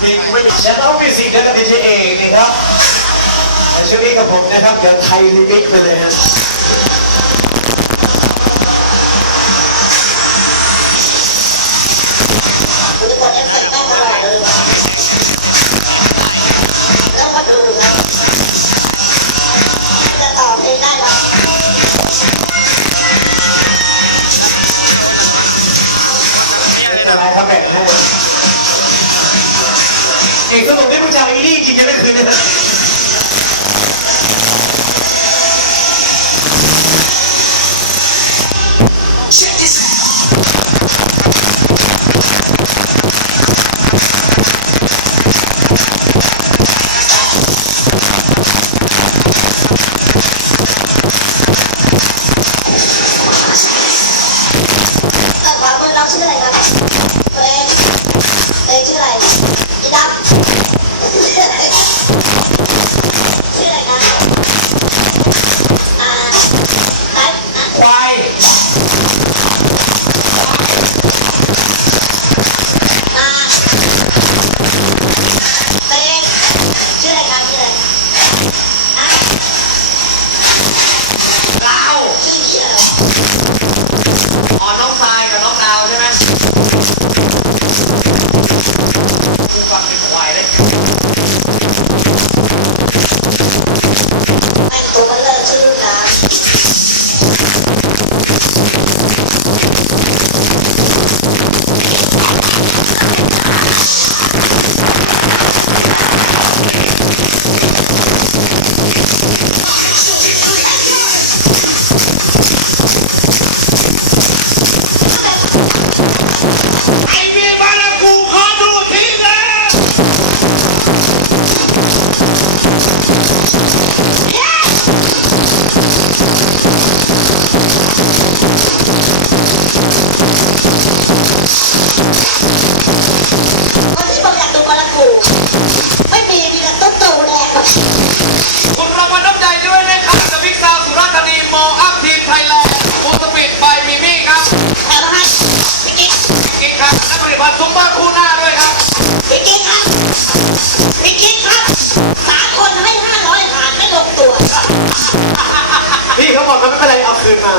ทีมวิชและต้องมีสิ่งนั้นกับดีเจเอกนะครับในช่วงนี้กับผมนะครับเดี๋ยวไทยลิมิกไปเลยนะ ซุปเปอร์คู่หน้าด้วยครับ พี่กิ๊กครับ พี่กิ๊กครับสามคนทำให้ห้าร้อยหารไม่ลงตัว พี่เขาบอกเขาไม่เป็นไรเอาคืนมา